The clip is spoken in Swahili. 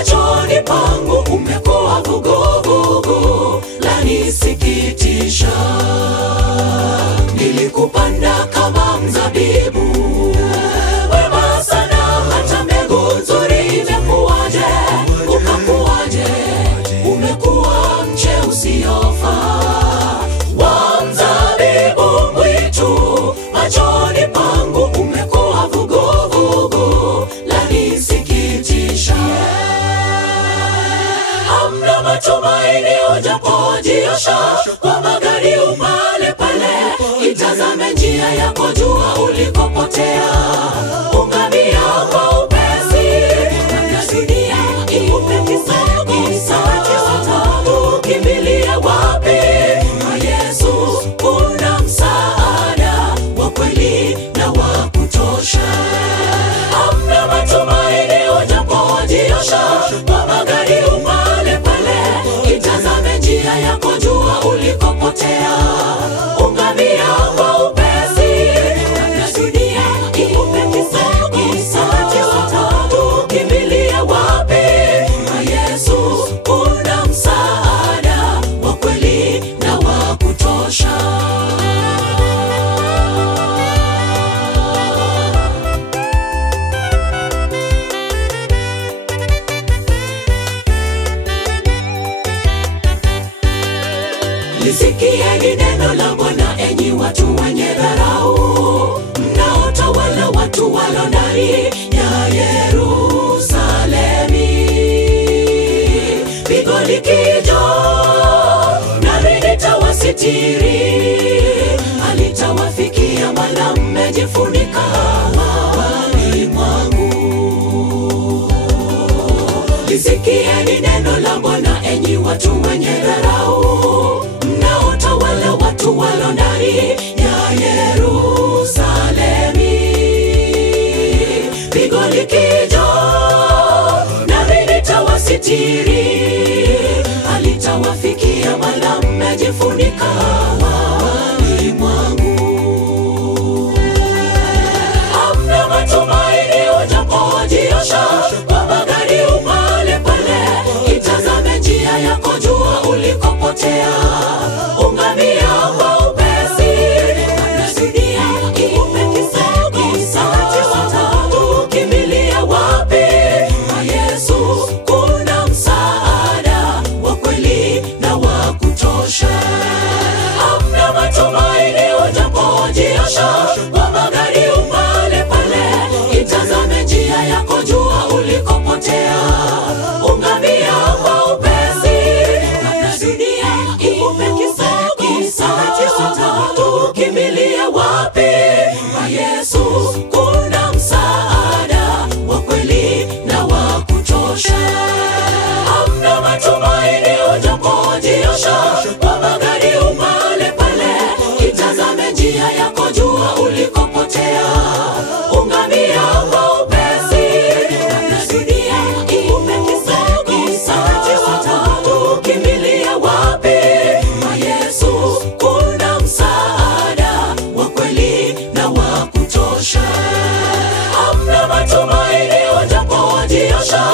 machoni pangu umekuwa vuguvugu la nisikitisha. Nilikupanda kama mzabibu, wema sana, hata mbegu nzuri imekuwaje, ukakuwaje, umekuwa mche usiofaa wa mzabibu mwitu. Machoni pangu umekuwa vuguvugu la nisikitisha. Hamna matumaini ujapojiosha kwa magari upale pale. Itazame njia yako, jua ulikopotea, ungamia kwa upesi. Kabla dunia ikupe kisogo, sauti watabu, kimbilia wapi? Kwa Yesu kuna msaada wa kweli na wa kutosha. Hamna matumaini ujapojiosha kwa magari upale pale. Itazame njia yako, jua ulikopotea, ungamia kwa upesi. Kabla dunia ikupe kisogo, sauti watabu, kimbilia wapi? Kwa Yesu kuna msaada wa kweli na wa kutosha. Lisikieni neno la Bwana, enyi watu wenye dharau, mnaotawala watu walio ndani ya Yerusalemi. Pigo likija, nami nitawasitiri, halitawafikia maana mmejifunika mawani mwangu. Lisikieni neno la Bwana, enyi watu wenye dharau, mnaotawala watu walio ndani ya Yerusalemi. Pigo likija, nami nitawasitiri, halitawafikia maana mmejifunika mawani mwangu. Hamna matumaini ujapojiosha kwa magari upale pale. Itazame njia yako, jua ulikopotea, ungamia kwa upesi. Kabla dunia ikupe kisogo, sauti watabu, kimbilia wapi? Kwa Yesu kuna msaada wa kweli na wa kutosha. Hamna matumaini ujapojiosha kwa magari upale pale. Itazame njia yako, jua ulikopotea, ungamia kwa upesi. Kabla dunia ikupe kisogo, sauti watabu, kimbilia wapi? Kwa Yesu kuna msaada wa kweli na wa kutosha. Hamna matumaini ujapojiosha kwa magari upale pale. Itazame njia yako, jua ulikopotea, ungamia kwa upesi. Kabla dunia ikupe kisogo, sauti watabu, kimbilia wapi? Kwa Yesu kuna msaada wa kweli na wa kutosha. Hamna matumaini ujapojiosha